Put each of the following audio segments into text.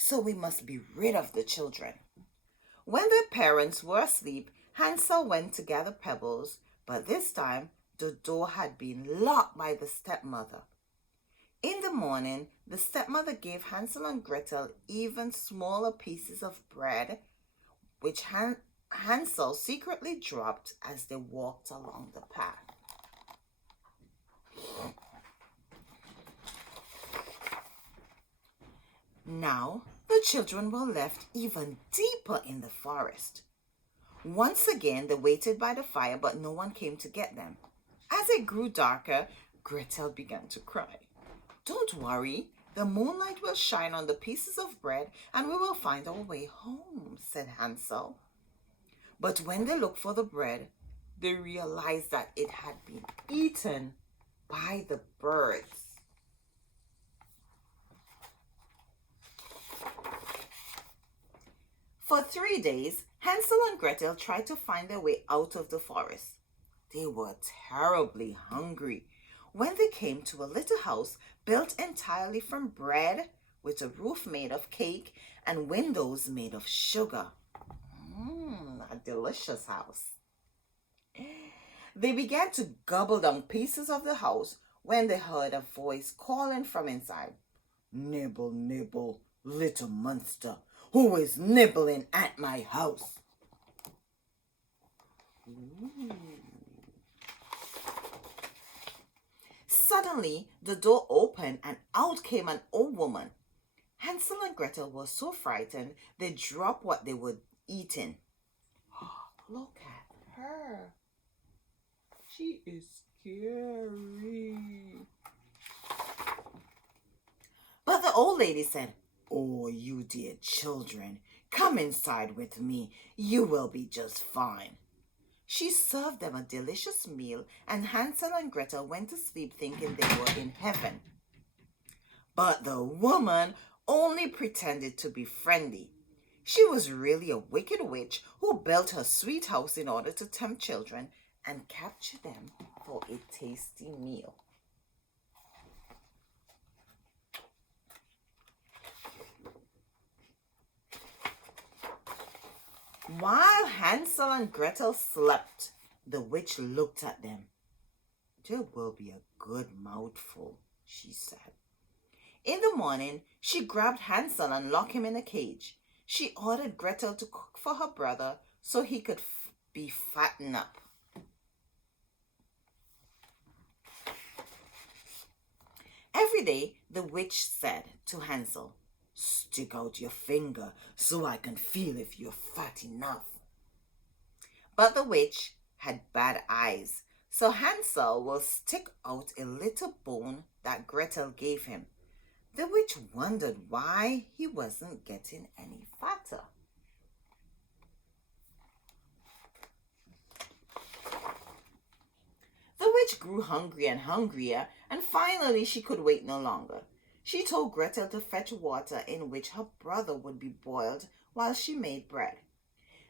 so we must be rid of the children. When their parents were asleep, Hansel went to gather pebbles, but this time the door had been locked by the stepmother. In the morning, the stepmother gave Hansel and Gretel even smaller pieces of bread, which Hansel secretly dropped as they walked along the path. Now, the children were left even deeper in the forest. Once again, they waited by the fire, but no one came to get them. As it grew darker, Gretel began to cry. "Don't worry, the moonlight will shine on the pieces of bread and we will find our way home," said Hansel. But when they looked for the bread, they realized that it had been eaten by the birds. For 3 days, Hansel and Gretel tried to find their way out of the forest. They were terribly hungry when they came to a little house built entirely from bread, with a roof made of cake and windows made of sugar. A delicious house. They began to gobble down pieces of the house when they heard a voice calling from inside. "Nibble, nibble, little monster, who is nibbling at my house?" Suddenly, the door opened and out came an old woman. Hansel and Gretel were so frightened they dropped what they were eating. Look at her. She is scary. But the old lady said, "Oh, you dear children, come inside with me. You will be just fine." She served them a delicious meal, and Hansel and Gretel went to sleep thinking they were in heaven. But the woman only pretended to be friendly. She was really a wicked witch who built her sweet house in order to tempt children and capture them for a tasty meal. While Hansel and Gretel slept, the witch looked at them. "There will be a good mouthful," she said. In the morning, she grabbed Hansel and locked him in a cage. She ordered Gretel to cook for her brother so he could be fattened up. Every day, the witch said to Hansel, "Stick out your finger so I can feel if you're fat enough." But the witch had bad eyes, so Hansel will stick out a little bone that Gretel gave him. The witch wondered why he wasn't getting any fatter. The witch grew hungry and hungrier, and finally she could wait no longer. She told Gretel to fetch water in which her brother would be boiled while she made bread.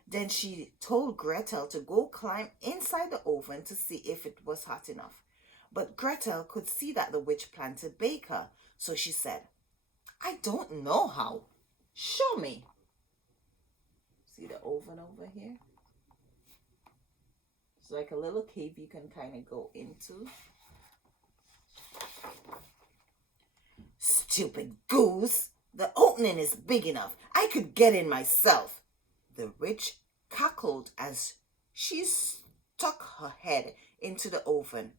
Then she told Gretel to go climb inside the oven to see if it was hot enough. But Gretel could see that the witch planned to bake her, so she said, "I don't know how. Show me." See the oven over here? It's like a little cave you can kind of go into. "Stupid goose! The opening is big enough. I could get in myself." The witch cackled as she stuck her head into the oven.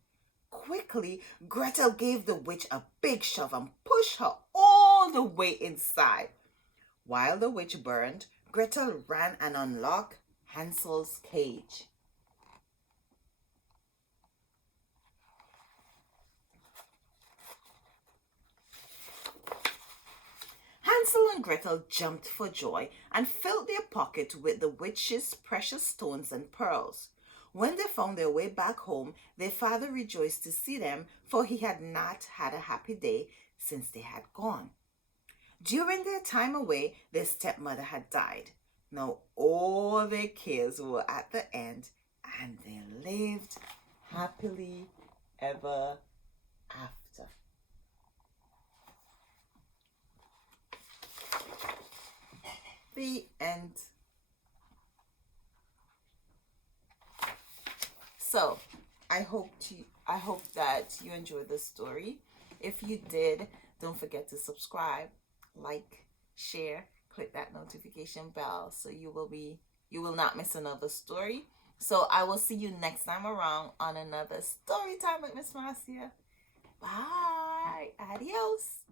Quickly, Gretel gave the witch a big shove and pushed her all the way inside. While the witch burned, Gretel ran and unlocked Hansel's cage. Hansel and Gretel jumped for joy and filled their pocket with the witch's precious stones and pearls. When they found their way back home, their father rejoiced to see them, for he had not had a happy day since they had gone. During their time away, their stepmother had died. Now all their cares were at the end, and they lived happily ever after. The end. So I hope that you enjoyed the story. If you did, don't forget to subscribe, like, share, click that notification bell so you will not miss another story. So I will see you next time around on another story time with Ms Marcia. Bye. Adios.